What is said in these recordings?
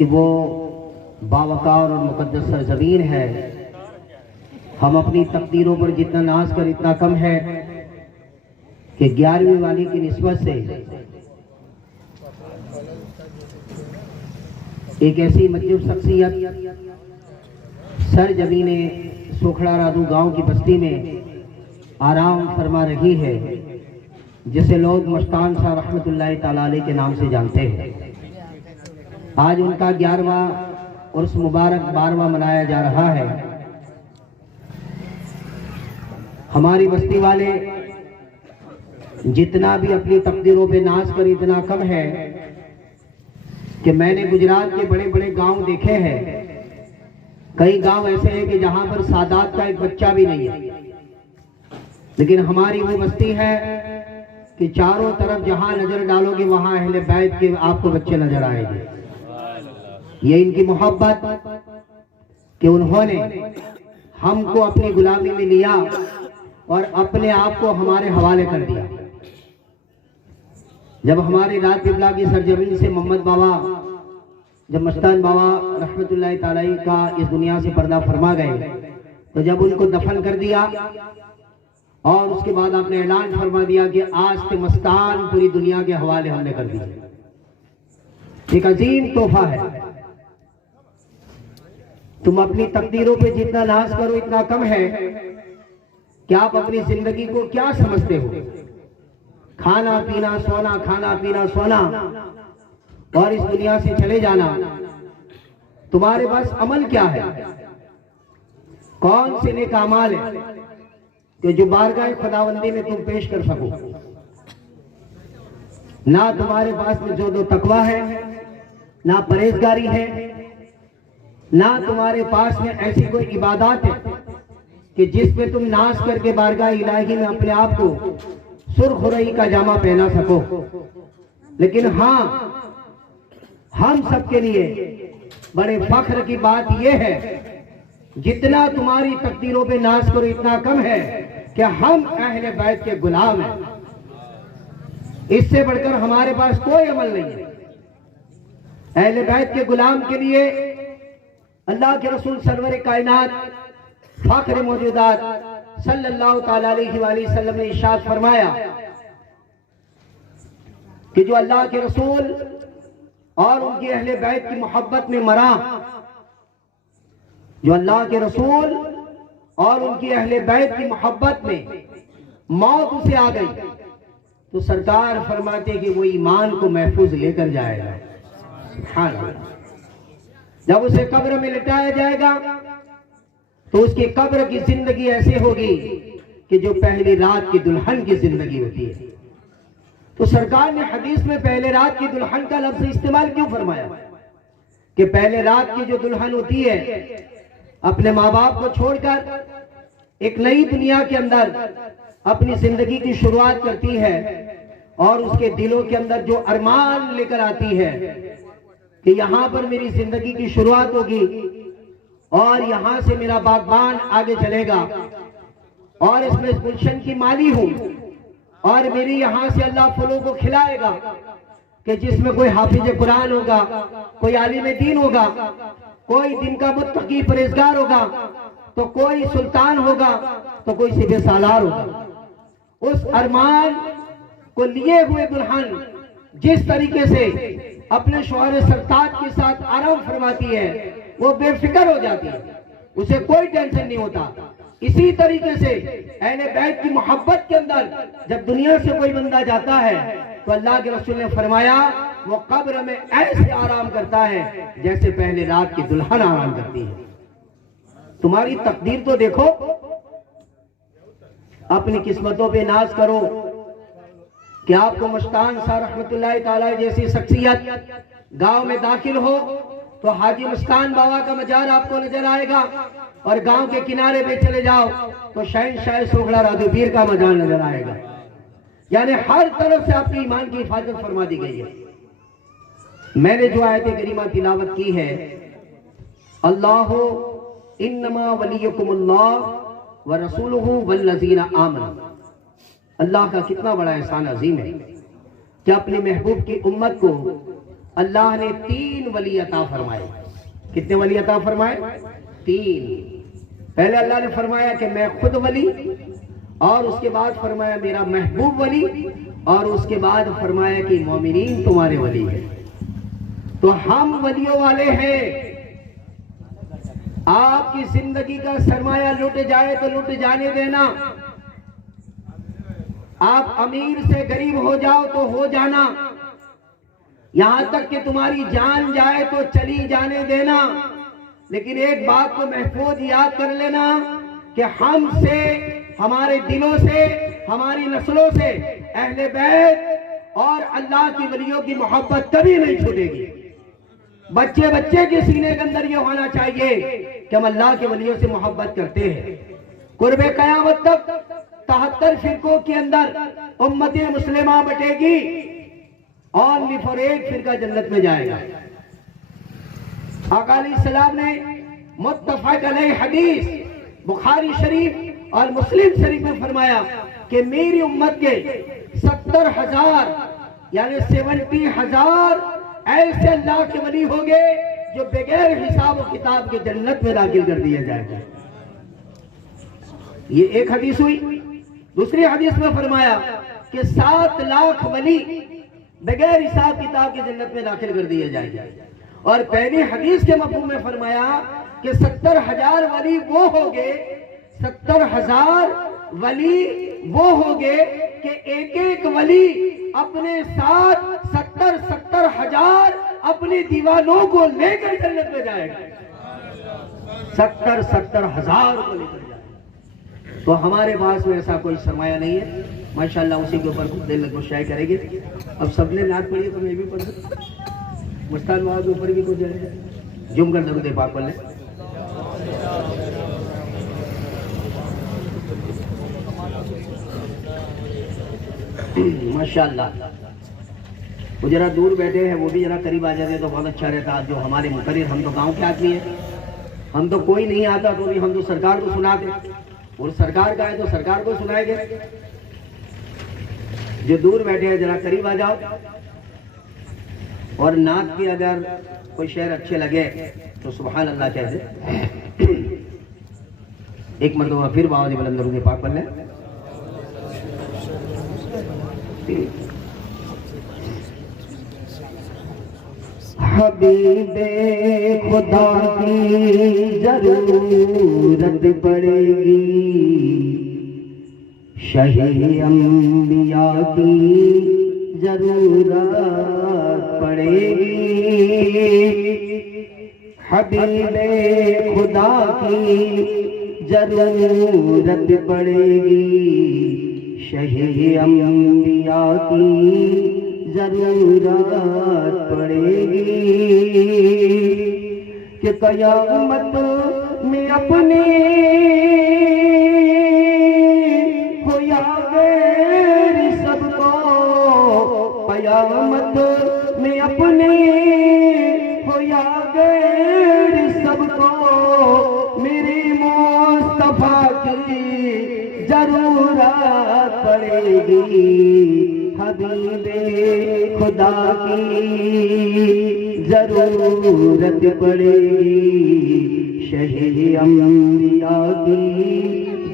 कि वो बावकार और मुकद्दस सरजमीन है। हम अपनी तकदीरों पर जितना नाज कर इतना कम है कि 11वीं वाली की निस्बत से एक ऐसी मजबूत शख्सियत सरजमीन सोखड़ा रादू गांव की बस्ती में आराम फरमा रही है, जिसे लोग मस्तान शाह रहमतुल्लाह ताला अलैह के नाम से जानते हैं। आज उनका 11वां उर्स मुबारक 12वां मनाया जा रहा है। हमारी बस्ती वाले जितना भी अपनी तकदीरों पे नाज कर इतना कम है कि मैंने गुजरात के बड़े बड़े गांव देखे हैं। कई गांव ऐसे हैं कि जहां पर सादात का एक बच्चा भी नहीं है, लेकिन हमारी वो बस्ती है कि चारों तरफ जहां नजर डालोगे वहां अहले बैत के आपको बच्चे नजर आएंगे। ये इनकी मोहब्बत कि उन्होंने हमको अपनी गुलामी में लिया और अपने आप को हमारे हवाले कर दिया। जब हमारे रात बिबला की सरजमीन से मोहम्मद बाबा, जब मस्तान बाबा रहमतुल्लाह ताला का इस दुनिया से पर्दा फरमा गए, तो जब उनको दफन कर दिया और उसके बाद आपने ऐलान फरमा दिया कि आज से मस्तान पूरी दुनिया के हवाले हमने कर दिया। एक अजीम तोहफा है। तुम अपनी तकदीरों पे जितना नाज करो इतना कम है कि आप अपनी जिंदगी को क्या समझते हो। खाना पीना सोना, खाना पीना सोना और इस दुनिया से चले जाना। तुम्हारे पास अमल क्या है? कौन से नेक अमाल है कि जो बारगाह खुदावंदी में तुम पेश कर सको? ना तुम्हारे पास में जो दो तकवा है, ना परहेजगारी है, ना तुम्हारे पास में ऐसी कोई इबादत है कि जिस पे तुम नाज करके बारगाह इलाही में अपने आप को सुरखुरई का जामा पहना सको। लेकिन हाँ, हम सबके लिए बड़े फख्र की बात यह है, जितना तुम्हारी तकदीरों पे नाज करो इतना कम है कि हम अहले बैत के गुलाम हैं। इससे बढ़कर हमारे पास कोई अमल नहीं है। अहले बैत के गुलाम के लिए अल्लाह के रसूल सरवर कायनात फाखर मौजूदात सल्लल्लाहु ताला अलैहि वसल्लम ने इरशाद फरमाया कि जो अल्लाह के रसूल और उनकी अहले बैत की मोहब्बत में मरा, जो अल्लाह के रसूल और उनकी अहले बैत की मोहब्बत में मौत उसे आ गई, तो सरकार फरमाते कि वो ईमान को महफूज लेकर जाएगा। सुभान अल्लाह। जब उसे कब्र में लिटाया जाएगा तो उसकी कब्र की जिंदगी ऐसी होगी कि जो पहली रात की दुल्हन की जिंदगी होती है। तो सरकार ने हदीस में पहले रात की दुल्हन का लफ्ज इस्तेमाल क्यों फरमाया कि पहले रात की जो दुल्हन होती है अपने माँ बाप को छोड़कर एक नई दुनिया के अंदर अपनी जिंदगी की शुरुआत करती है और उसके दिलों के अंदर जो अरमान लेकर आती है कि यहां पर मेरी जिंदगी की शुरुआत होगी और यहां से मेरा बागबान आगे चलेगा और इसमें इस गुलशन की माली हूं और मेरी यहां से अल्लाह फलों को खिलाएगा कि जिसमें कोई हाफिज कुरान होगा, कोई आलिम दीन होगा, कोई दिन का मुत्तकी परहेजगार होगा, तो कोई सुल्तान होगा, तो कोई सिपह सालार होगा। उस अरमान को लिए हुए दुल्हन जिस तरीके से अपने शौहर सरताज के साथ आराम फरमाती है, वो बेफिक्र हो जाती है, उसे कोई टेंशन नहीं होता। इसी तरीके से अहले बैत की मोहब्बत के अंदर जब दुनिया से कोई बंदा जाता है तो अल्लाह के रसूल ने फरमाया वो कब्र में ऐसे आराम करता है जैसे पहले रात की दुल्हन आराम करती है। तुम्हारी तकदीर तो देखो, अपनी किस्मतों पे नाज करो कि आपको मस्तान शाह रहमतुल्लाह ताला जैसी शख्सियत गांव में दाखिल हो तो हाजी मस्तान बाबा का मजार आपको नजर आएगा और गांव के किनारे पे चले जाओ तो शहनशाह सोखड़ा रादू पीर का मजार नजर आएगा। यानी हर तरफ से आपकी ईमान की हिफाजत फरमा दी गई है। मैंने जो आयत करीमा तिलावत की है, अल्लाह इन्नमा वलियुकुमुल्लाह व रसूलुहु वल्लज़ीना आमनू, अल्लाह का कितना बड़ा एहसान अजीम है कि अपने महबूब की उम्मत को अल्लाह ने 3 वली अता फरमाए। कितने वली अता फरमाए? 3। पहले अल्लाह ने फरमाया कि मैं खुद वली, और उसके बाद फरमाया मेरा महबूब वली, और उसके बाद फरमाया कि मोमिनीन तुम्हारे वली है। तो हम वलियों वाले हैं। आपकी जिंदगी का सरमाया लुट जाए तो लुट जाने देना। आप अमीर से गरीब हो जाओ तो हो जाना, यहां तक कि तुम्हारी जान जाए तो चली जाने देना। लेकिन एक बात को महफूज याद कर लेना कि हमसे, हमारे दिलों से, हमारी नस्लों से अहले बैत और अल्लाह की वलियों की मोहब्बत कभी नहीं छूटेगी। बच्चे बच्चे के सीने के अंदर ये होना चाहिए कि हम अल्लाह के वलियों से मोहब्बत करते हैं। कुर्बे कयामत तक 73 फिरकों के अंदर उम्मते मुस्लिमा बटेगी, ओनली फॉर 1 फिरका जन्नत में जाएगा। आका अलैहिस्सलाम ने मुत्तफक अलैह हदीस बुखारी शरीफ और मुस्लिम शरीफ में फरमाया कि मेरी उम्मत के 70,000 यानी 70,000 ऐसे अल्लाह के वली होंगे जो बगैर हिसाब और किताब के जन्नत में दाखिल कर दिया जाएगा। ये एक हदीस हुई। दूसरी हदीस में फरमाया कि 7 लाख वली बगैर हिसाब किताब के जन्नत में दाखिल कर दिए जाएंगे। और पहली हदीस के मफहूम में फरमाया कि 70,000 वली वो होंगे, 70,000 वली वो होंगे कि एक एक वली अपने साथ 70,000 अपने दीवानों को लेकर जन्नत में जाएगा। 70,000 को लेकर जाएगा। तो हमारे पास में ऐसा कोई सरमाया नहीं है। माशाल्लाह उसी के ऊपर कुछ देर लगभग शायद करेंगे। अब सबने नात पढ़ी तो मैं भी पढ़ सकता। मुस्तान बाबा के ऊपर भी कुछ जाएगा। जुम कर दरूद पाक पढ़ ले। माशाल्लाह। वो जरा दूर बैठे हैं, वो भी जरा करीब आ जाते तो बहुत अच्छा रहता। जो हमारे मुकर्रिर, हम तो गांव के आदमी है, हम तो कोई नहीं आता तो भी हम तो सरकार को सुनाते, और सरकार का है तो सरकार को सुनाएंगे। जो दूर बैठे हैं जरा करीब आ जाओ। और नात की अगर कोई शेर अच्छे लगे तो सुभान अल्लाह कह दे। एक मरतबा फिर बाबा जी बुलंद दरूद पाक पढ़ लें। हबीबे खुदा की जरूरत पड़ेगी, शही अंबिया की जरूरत पड़ेगी। हबीबे खुदा की जरूरत पड़ेगी, शही अंबिया की जरूरत पड़ेगी। कि कयामत में अपने हो या गैर सबको, कयामत में अपने हो या गैर सबको, मेरे मुस्तफा की जरूरत पड़ेगी। हबीबे खुदा की जरूरत पड़ेगी, शही अंबिया की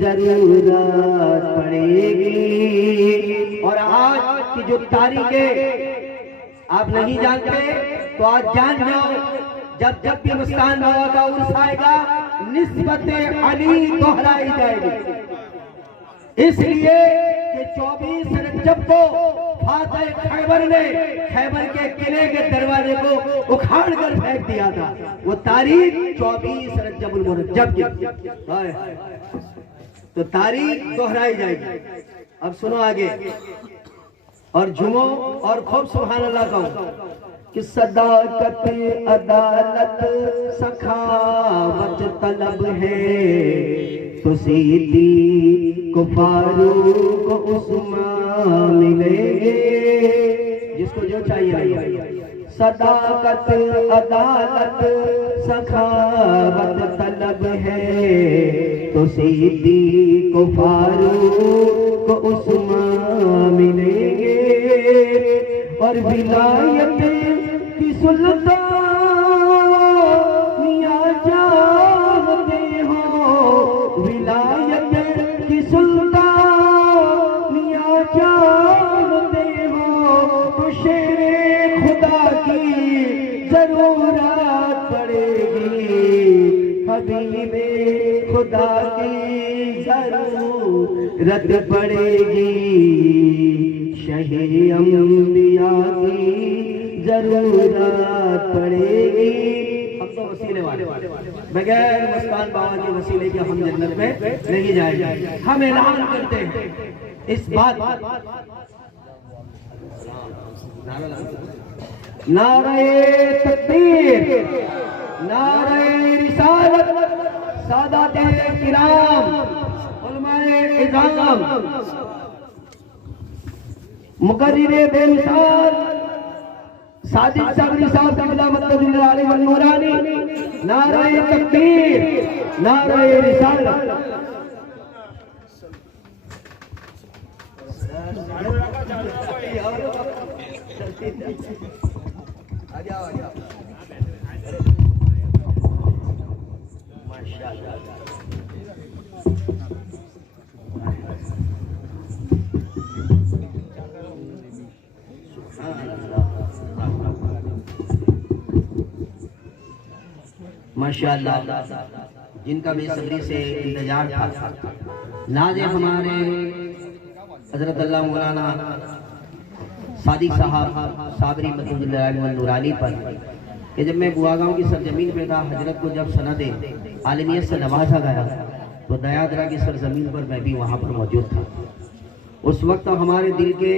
जरूरत पड़ेगी। और आज की जो तारीख है आप नहीं जानते तो आज जान जाओ, जब जब भी मुस्तान बाबा का उर्स आएगा निस्बत अली दोहराई जाएगी। इसलिए कि 24 रजब को फातह खैबर ने खैबर के किले के दरवाजे को उखाड़ कर फेंक दिया था। वो तारीख 24 रजबुल मुरज्जब की। तो तारीख दोहराई जाएगी। अब सुनो आगे और झूमो और खूब सुभान अल्लाह कहो कि सदाकत अदालत सखावत तलब है, तो सीधी को फारूक उस्मान मिलेंगे। जिसको जो चाहिए। सदाकत अदालत सखावत तलब है, तो सीधी को फारूक उस्मान मिलेंगे। और विलायत की सुल्तानिया चाहते हो, विलायत की सुल्तानिया चाहते हो, तो शेरे खुदा की जरूरत पड़ेगी, हबीबे खुदा की जरूरत पड़ेगी, शहे अंबिया की जरूरत पड़ेगी। हम तो वसीले वाले बगैर मुस्कान बाबा के वसीले के हम जन्नत में नहीं जाएंगे। हम ऐलान करते हैं इस बात, नारे तकबीर, नारे रिसालत, सादाते किराम, उलमाए इज़ाम, मुकर्रिरे बेमिसाल सादिक सबरी साहब किबला मत्तजुल्लाह अलैहि व नूरानी, नारे तकबीर, नारे रिसालत। माशाअल्लाह, जिनका बेसब्री से इंतजार था, नाज़े हमारे हजरत अल्लाह मौलाना सादिक साहब साबरी मत्तजुल्लाह अलैहि व नूरानी पर कि जब मैं बुआगांव की सरजमीन पे था, हजरत को जब सनद आलमियत से नवाजा गया तो दयादरा की सरजमीन पर मैं भी वहाँ पर मौजूद था। उस वक्त हमारे दिल के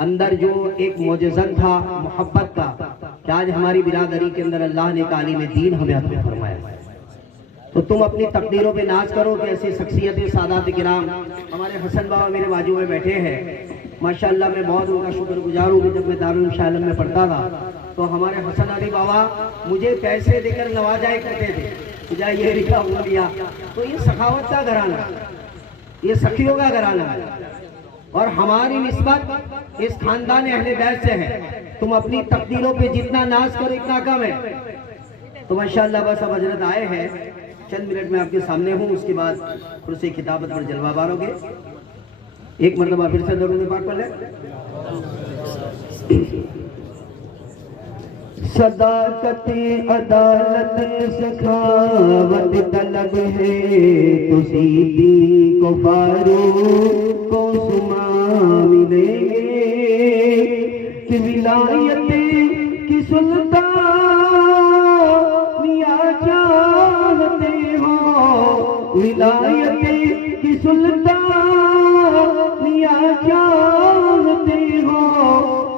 अंदर जो एक मोजज़न था मोहब्बत का, कि आज हमारी बिरादरी के अंदर अल्लाह ने तालीम दीन हमें अता फरमाया, तो तुम अपनी तकदीरों पे नाज करो कि ऐसी शख्सियत सादात किराम हमारे हसन बाबा मेरे बाजू में बैठे हैं। माशाअल्लाह मैं बहुत उनका शुक्रगुजार हूँ कि जब मैं दारुल शालम में पढ़ता था तो हमारे हसन अली बाबा मुझे पैसे देकर नवाजाया करते थे, जा ये लिखा वो लिया। तो ये सखावत का घराना, ये सखियों का घराना है और हमारी निस्बत इस खानदान अहले बैत से है। तुम अपनी तकदीरों पे जितना नाज करो इतना कम है। तो माशाअल्लाह बस अब हजरत आए हैं, चंद मिनट में आपके सामने हूँ, उसके बाद कुर्सी खिताबत पर जलवा बारोगे। एक मरतबा फिर से दरूद पाक पढ़ ले। सदाकत अदालत सखावत तलब है, तो सीधी को फारूक को सुमा मिलेंगे, कि विलायत की सुल्तानिया चाहते हो, विलायत की सुल्तानिया चाहते हो,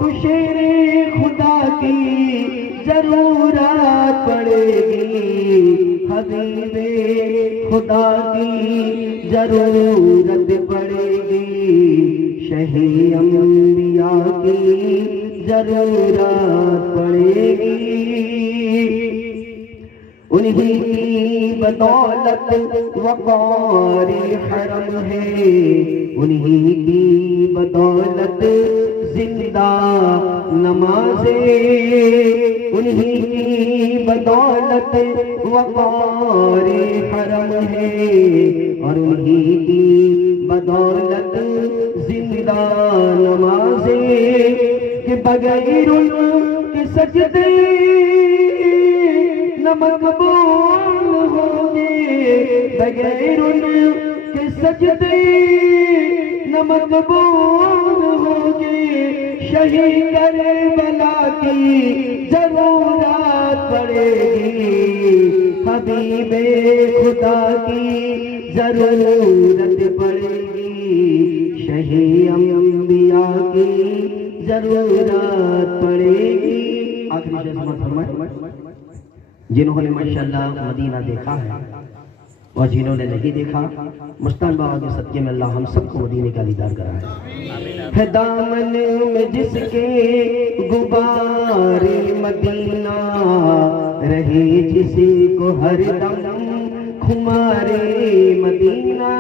तो शेरे खुदा की जरूरत पड़ेगी, हबीबे खुदा की जरूरत पड़ेगी, शहे अंबिया की जरूरत पड़ेगी। उन्हीं की बदौलत वक़ार हरम है, उन्हीं की बदौलत जिंदा नमाज़े, उन्हीं की बदौलत वक़ार हरम है, और उन्हीं की बदौलत जिंदा नमाज़े, कि बगैर उनके सजदे न मकबूल होंगे, बगैर उनके सजदे न मकबूल होंगे, शहीद करबला की जरूरत पड़ेगी, हबीबे खुदा की जरूरत पड़ेगी, शहीद अंबिया की जरूरत पड़ेगी। आखिरी शेर फरमाए, जिन्होंने माशाअल्लाह मदीना देखा है और जिन्होंने नहीं देखा, मुस्तान बाबा के सदके में अल्लाह हम सबको मदीने का दीदार कराए। है दामन में जिसके गुबारे मदीना, रहे जिसको हर दम खुमारे मदीना,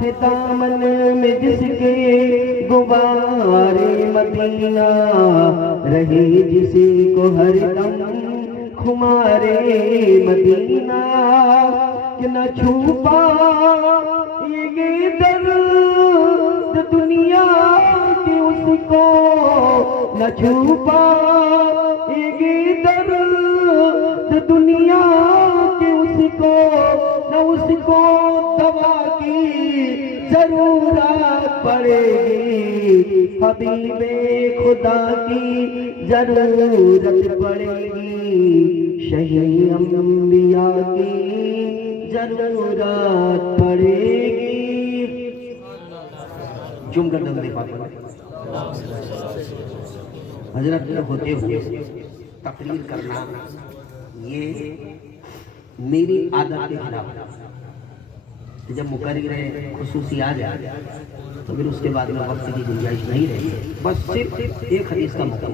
है दामन में जिसके गुबारे मदीना रहे जिसी को हरदम खुमारे मदीना कि न छुपा ये दर्द दुनिया के उसको, न छुपा ये दर्द दुनिया के उसको, न उसको दवा की जरूरत पड़ेगी, हबीबे खुदा की जरूरत पड़ेगी, शहीद अंबिया की जरूरत पड़ेगी। जुम कर दे हजरत होते हुए तकरीर करना ये मेरी आदत के खिलाफ। जब मुकर्रिर खुसूसी आ जाए तो फिर उसके बाद में वक्त की गुंजाइश नहीं रही, बस सिर्फ एक हदीस का मौका।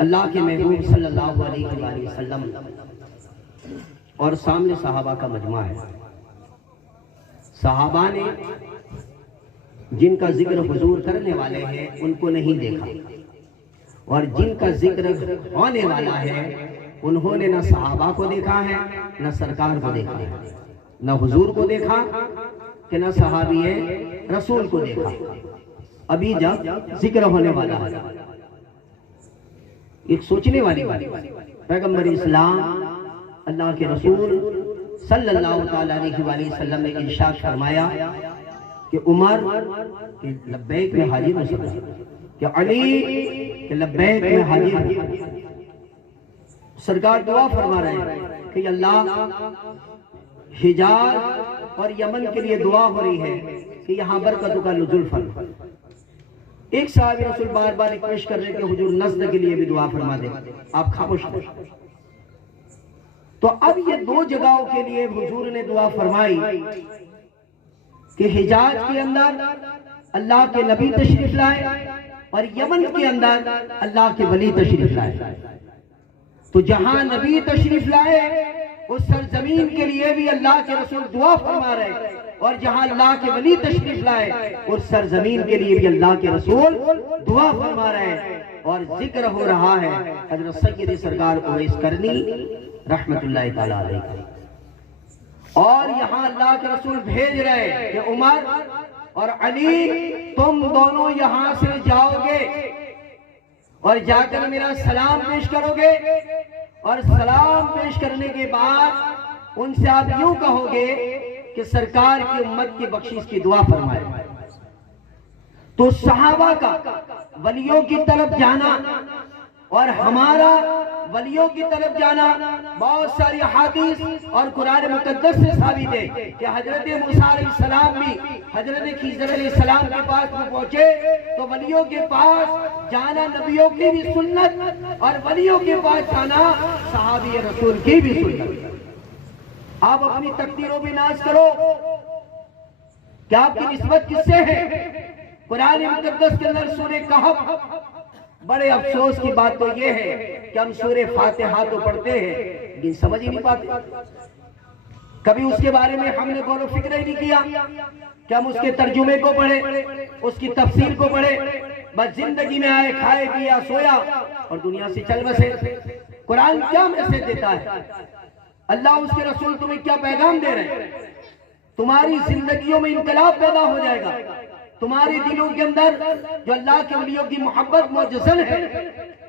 अल्लाह के महबूब सल्लल्लाहु अलैहि वसल्लम और सामने सहाबा का मजमा है। सहाबा ने जिनका जिक्र हुजूर करने वाले हैं उनको नहीं देखा, और जिनका जिक्र होने वाला है उन्होंने न सहाबा को देखा है, न सरकार को देखा है, न हुजूर को देखा कि न सहाबी रसूल को देखा। अभी जब जिक्र होने वाला है, एक सोचने वाली बात, पैगंबर इस्लाम अल्लाह के रसूल सल्लल्लाहु अलैहि वसल्लम ने इरशाद फरमाया कि उमर के लब्बैक में हाजिर हो सकता, कि अली के लब्बैक में हाजिर हो। सरकार दुआ फरमा रहे हैं कि अल्लाह हिजाज और यमन के लिए दुआ हो रही है कि यहाँ बरकत का नुज़ुल फरमा। एक साहबी रसूल बार बार रिक्वेस्ट कर रहे हैं कि हुजूर नज़्द के लिए भी दुआ फरमा दे, आप खामोश हो। तो अब ये दो जगहों के लिए हुजूर ने दुआ फरमाई कि हिजाज के अंदर अल्लाह के नबी तशरीफ लाए और यमन के अंदर अल्लाह के वली तशरीफ लाए। तो जहां नबी तशरीफ लाए उस सरजमीन के लिए भी अल्लाह के रसूल दुआ फरमा रहे, और जहां अल्लाह के वली तशरीफ लाए उस सरजमीन के लिए भी अल्लाह के रसूल दुआ फरमा रहे। और जिक्र हो रहा है हजरत सैयद सरकार उवैस करनी रहमतुल्लाह ताला अलैहि, और यहाँ अल्लाह के रसूल भेज रहे कि उमर और अली तुम दोनों यहाँ से जाओगे और जाकर मेरा सलाम पेश करोगे, और सलाम पेश करने के बाद उनसे आप यूं कहोगे कि सरकार की उम्मत की बख्शिश की दुआ फरमाए। तो सहाबा का वलियों की तरफ जाना और हमारा वलियों की तरफ जाना बहुत सारी हदीस और कुरान मुकद्दस से साबित है कि हजरत मूसा अलैहिस्सलाम भी हजरत खिज़र अलैहिस्सलाम के पास में पहुंचे तो वलियों के पास जाना नबियों की भी सुन्नत और वलियों के पास जाना सहाबी रसूल की भी सुन्नत। आप अपनी तकदीरों में नाज करो कि आपकी निस्बत किससे है। कुरान मुकद्दस के अंदर सूरे कहफ, बड़े अफसोस की बात तो यह है कि हम सूरे फातिहा तो पढ़ते हैं लेकिन समझ ही नहीं पाते। कभी उसके बारे में हमने गौर फिक्र ही नहीं किया कि हम उसके तर्जुमे को पढ़े, उसकी तफसीर को पढ़े। बस जिंदगी में आए, खाए, पिया, सोया और दुनिया से चल बसे। कुरान क्या मैसेज देता है, अल्लाह उसके रसूल तुम्हें क्या पैगाम दे रहे हैं। तुम्हारी जिंदगियों में इनकलाब पैदा हो जाएगा, तुम्हारे दिलों के अंदर जो अल्लाह के वलियों की मोहब्बत मौजूद है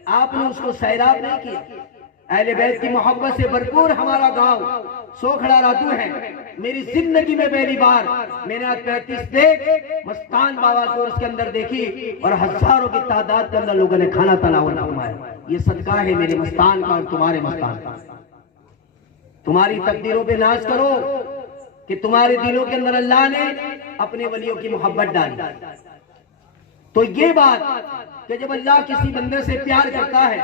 आपने उसको सैराब नहीं किया। अहले बैत की मोहब्बत से भरपूर हमारा गांव सोखड़ा रातू है। मेरी जिंदगी में पहली बार मैंने आज 35 देख मस्तान बाबा को उसके अंदर देखी और हजारों की तादाद के अंदर लोगों ने खाना तनावल फरमाया। ये सदका है मेरे मस्तान का और तुम्हारे मस्तान का। तुम्हारी तकदीरों पे नाज करो कि तुम्हारे दिलों के अंदर अल्लाह ने अपने वलियों की मोहब्बत डाली। तो ये बात कि जब अल्लाह किसी बंदे से प्यार करता है,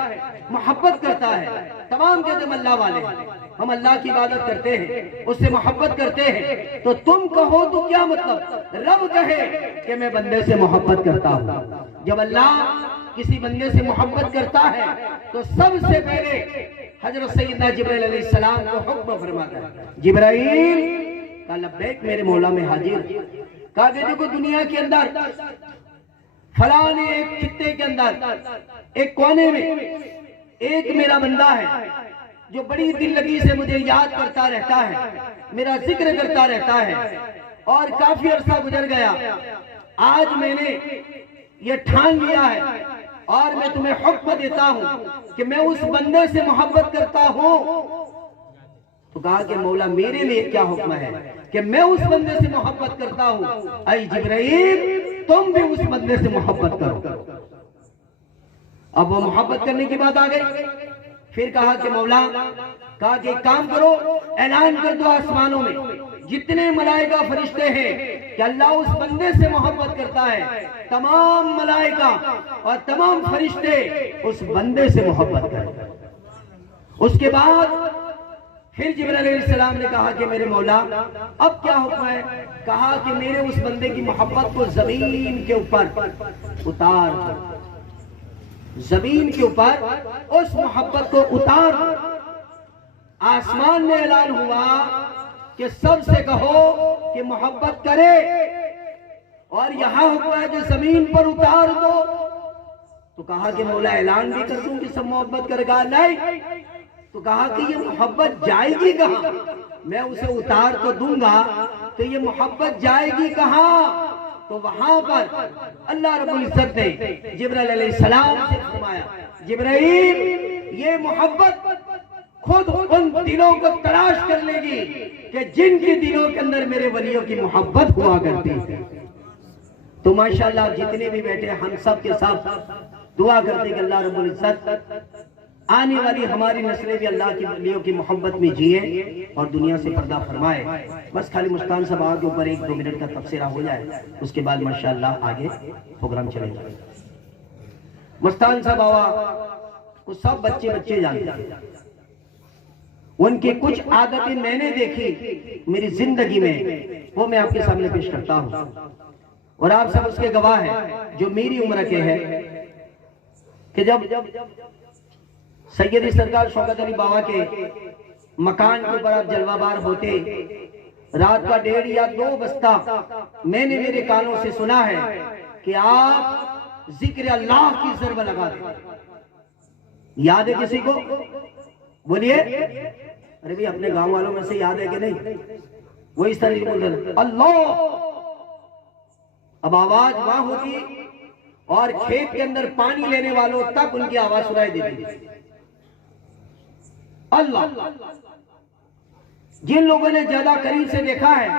मोहब्बत करता है, तमाम के जब अल्लाह वाले हम अल्लाह की इबादत करते हैं, उससे मोहब्बत करते हैं, तो तुम कहो तो क्या मतलब, रब कहे कि मैं बंदे से मोहब्बत करता हूँ। जब अल्लाह किसी बंदे से मोहब्बत करता है तो सबसे पहले हजरत सैयदना जिब्राइल अलैहिस्सलाम को हुक्म फरमाता है, जिब्राइल का लब्बैक मेरे मौला में हाजिर, कहा कि देखो दुनिया के अंदर फलाने एक खित्ते के अंदर एक कोने में एक मेरा बंदा है जो बड़ी दिल लगी से मुझे याद करता रहता है, मेरा जिक्र करता रहता है, और काफी अरसा गुजर गया। आज मैंने ये ठान लिया है और मैं तुम्हें हुक्म देता हूं कि मैं उस बंदे से मोहब्बत करता हूं। तो कहा कि मौला मेरे लिए क्या हुक्म है कि मैं उस बंदे से मोहब्बत करता हूं। ऐ जिब्राइल तुम भी उस बंदे से मोहब्बत करो। अब वो मोहब्बत करने की बात आ गई। फिर कहा कि मौला, कहा कि काम करो, ऐलान कर दो आसमानों में जितने मलाइका फरिश्ते हैं कि अल्लाह उस बंदे से मोहब्बत करता है। तमाम मलाइका और तमाम फरिश्ते उस बंदे से मोहब्बत करें। उसके बाद फिर जिब्राइल अलैहिस्सलाम ने कहा कि मेरे मौला अब क्या हुक्म है? कहा कि मेरे उस बंदे की मोहब्बत को जमीन के ऊपर उतार दो, जमीन के ऊपर उस मोहब्बत को उतार दो। आसमान में ऐलान हुआ कि सबसे कहो कि मोहब्बत करे, और यहां हुक्म है कि जमीन पर उतार दो। तो कहा कि मौला ऐलान भी कर दूं कि सब मोहब्बत करेगा? नहीं। तो कहा कि ये मोहब्बत जाएगी कहां? मैं उसे उतार तो दूंगा, तो ये मोहब्बत जाएगी कहां? तो वहां पर अल्लाह रब्बुल इज्जत ने जिब्राइल अलैहिस्सलाम से फरमाया, जिब्राइल ये मोहब्बत खुद उन दिलों को तलाश कर लेगी कि जिनके दिलों के अंदर मेरे वलियों की मोहब्बत हुआ करती है। तो माशाअल्लाह जितने भी बैठे हम सब के साथ दुआ करते कि अल्लाह रब्बुल इज्जत आने वाली हमारी नस्लें भी अल्लाह की वलियों की मोहब्बत में जिए और दुनिया से पर्दा फरमाए। बस खाली मुस्तान साहब के ऊपर 1-2 मिनट का तफसीरा हो जाए, उसके बाद माशाअल्लाह आगे प्रोग्राम चलेगा। मुस्तान साहब बाबा को सब बच्चे जानते हैं। उनकी कुछ आदतें मैंने देखी मेरी जिंदगी में, वो मैं आपके सामने पेश करता हूं और आप सब उसके गवाह हैं जो मेरी उम्र के हैं कि जब सैयदी सरकार शौकत अली बाबा के मकान के ऊपर आप जलवाबार होते, रात का 1:30 या 2 बजता मैंने मेरे कानों से सुना है कि आप जिक्र अल्लाह की ज़रब लगा दे। याद है किसी को? बोलिए। अरे भाई अपने गांव वालों में से याद है कि नहीं? वो इस तरह बोलते अल्लाह। अब आवाज वहां होती और खेत के अंदर पानी लेने वालों तक उनकी आवाज सुनाई देती थी। अल्लाह। जिन लोगों ने ज्यादा करीब से देखा है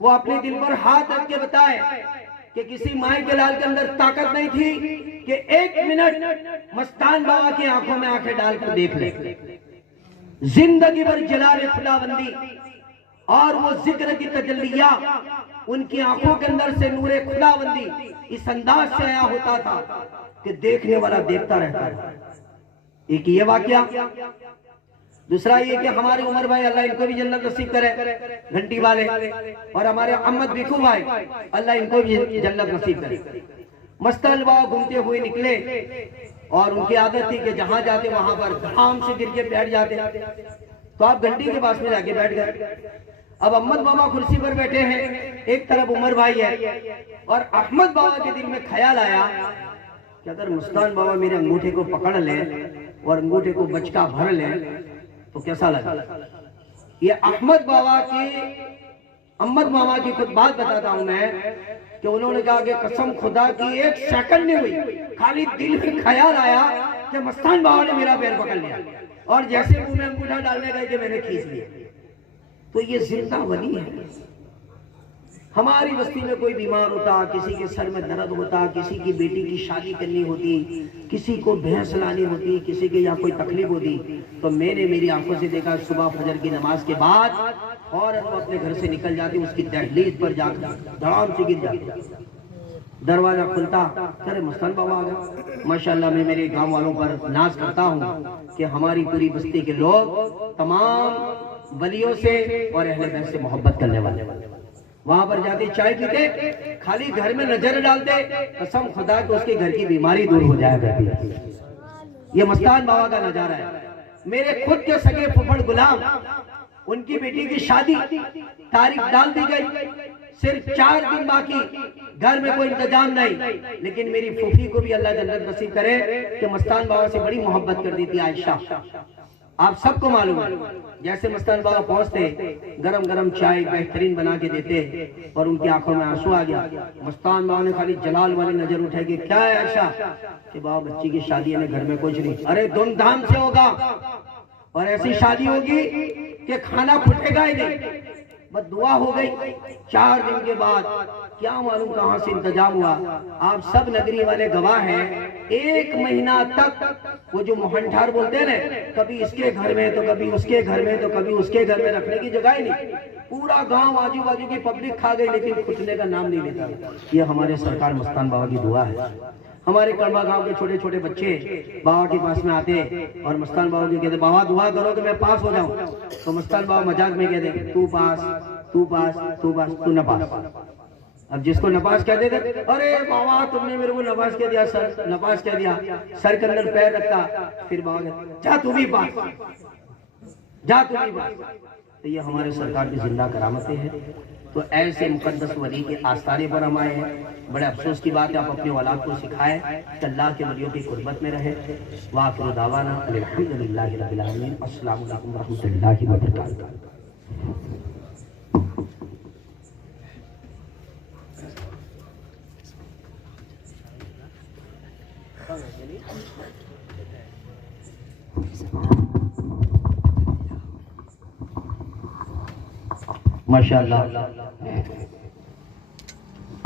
वो अपने दिल पर हाथ रख के बताए कि किसी माई के लाल के अंदर ताकत नहीं थी कि 1 मिनट मस्तान बाबा की आंखों में आंखें डालकर देख ले। जिंदगी भर जलाल खुदाबंदी और वो जिक्र की तजल्लिया उनकी आंखों के अंदर से नूरे खुदाबंदी इस अंदाज से आया होता था कि देखने वाला देखता रहता है। एक ये वाकया। दूसरा ये कि हमारे उमर भाई अल्लाह इनको भी जन्नत नसीब करे, घंटी वाले, और हमारे अहमद बिकू भाई अल्लाह इनको भी जन्नत नसीब करे। मस्तान बाबा घूमते हुए निकले और उनकी आदत थी कि जहां जाते वहां पर धाम से गिर के बैठ जाते, तो आप घंटी के पास में जाके बैठ गए। अब अहमद बाबा कुर्सी पर बैठे हैं, एक तरफ उमर भाई है, और अहमद बाबा के दिल में ख्याल आया कि अगर मुस्तान बाबा मेरे अंगूठे को पकड़ ले और अंगूठे को बचका भर ले तो कैसा लगा। ये अहमद मामा की खुद बात बताता हूं मैं कि उन्होंने कहा कि कसम खुदा की 1 सेकंड नहीं हुई, खाली दिल में ख्याल आया कि मस्तान बाबा ने मेरा पैर पकड़ लिया, और जैसे मुंह में अंगूठा डालने गए कि मैंने खींच लिया। तो ये जिंदा वली है। हमारी बस्ती में कोई बीमार होता, किसी के सर में दर्द होता, किसी की बेटी की शादी करनी होती, किसी को भैंस लानी होती, किसी के यहाँ कोई तकलीफ होती, तो मैंने मेरी आंखों से देखा सुबह फजर की नमाज के बाद और वो अपने घर से निकल जाती, उसकी दहलीज पर जाकर धड़ाम से गिर जाती, दरवाजा खुलता, अरे मस्तान बाबा आ गए। माशाल्लाह मैं मेरे गांव वालों पर नाज करता हूँ कि हमारी पूरी बस्ती के लोग तमाम वलियों से और अहले बैत से मोहब्बत करने वाले वहां पर जाते चाय पीते, खाली घर में नजर डालते, कसम खुदा को उसके घर की बीमारी दूर हो जाया करती है। ये मस्तान बाबा का नजारा है। मेरे खुद के सगे फुफड़ गुलाम, उनकी बेटी की शादी तारीख डाल दी गई, सिर्फ 4 दिन बाकी, घर में कोई इंतजाम नहीं, लेकिन मेरी फूफी को भी अल्लाह जन्नत नसीब करे कि मस्तान बाबा से बड़ी मोहब्बत कर दी थी आयशा। आप सबको मालूम है, जैसे मस्तान बाबा पहुंचते गरम गरम चाय बेहतरीन बना के देते और उनकी आंखों में आंसू आ गया। मस्तान बाबा ने खाली जलाल वाली नजर उठाई कि क्या है आयशा? कि बाबा बच्ची की शादी है, घर में कुछ नहीं। अरे धूमधाम से होगा और ऐसी शादी होगी कि खाना फूटेगा ही नहीं। बस दुआ हो गई। 4 दिन के बाद क्या मालूम कहां से इंतजाम हुआ। आप सब नगरी वाले गवाह हैं, 1 महीना तक वो जो मोहनठार बोलते हैं ना, कभी इसके घर में तो कभी उसके घर में तो कभी उसके घर में रखने की जगह ही नहीं। पूरा गांव आजू बाजू की पब्लिक खा गई, लेकिन फूटने का नाम नहीं लेता। ये हमारे सरकार मस्तान बाबा की दुआ है। हमारे कड़वा गांव के छोटे छोटे बच्चे बाबा के पास में आते और मस्तान बाबा जी कहते बाबा दुआ करो कि मैं पास हो जाऊं। तो मस्तान बाबा मजाक में कहते तू पास तू पास तू पास तू न पास। अब जिसको नपास कह देते, अरे बाबा तुमने मेरे को नपास कह दिया, सर नपास कह दिया, सर के अंदर पैर रखता, फिर बाबा जा तू भी पास, जा तू भी पास। तो ये हमारे सरकार की जिंदा करामतें हैं। तो ऐसे मुकद्दस वली के आस्थाने पर हम आए हैं। बड़े अफसोस की बात है, आप अपने औलाद को सिखाएं कि अल्लाह के वलियों की कुर्बत में रहे। वाखिरु दावाना अल्हम्दुलिल्लाहि रब्बिल आलमीन। अस्सलामु अलैकुम व रहमतुल्लाहि व बरकातुहू। माशाअल्लाह।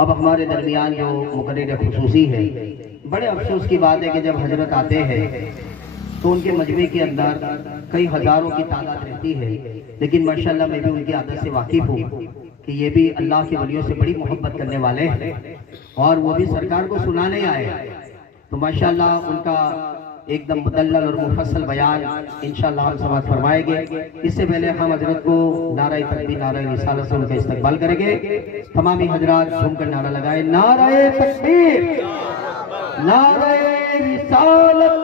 अब हमारे दरमियान जो मुकर्रिर खुसूसी है, बड़े अफसोस की बात है कि जब हजरत आते हैं तो उनके मजमे के अंदर कई हजारों की तादाद रहती है, लेकिन माशाअल्लाह मैं भी उनकी आदत से वाकिफ हूँ कि ये भी अल्लाह के वलियों से बड़ी मोहब्बत करने वाले हैं और वो भी सरकार को सुनाने आए। तो माशाअल्लाह उनका एकदम मुदल्लल और मुफस्सल बयान इंशाअल्लाह हम समाअत फरमाएंगे। इससे पहले हम हजरत को नारे तकबीर नारे रिसालत से उनका इस्तकबाल करेंगे। तमामी हजरात झूमकर नारा लगाए, नारे तकबीर नारे रिसालत,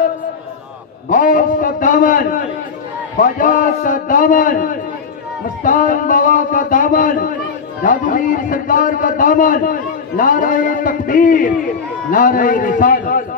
गौस का दामन, ख्वाजा का दामन, मस्तान बाबा का दामन, जादूवीर सरदार का दामन, नारे तकबीर नारे रिसालत।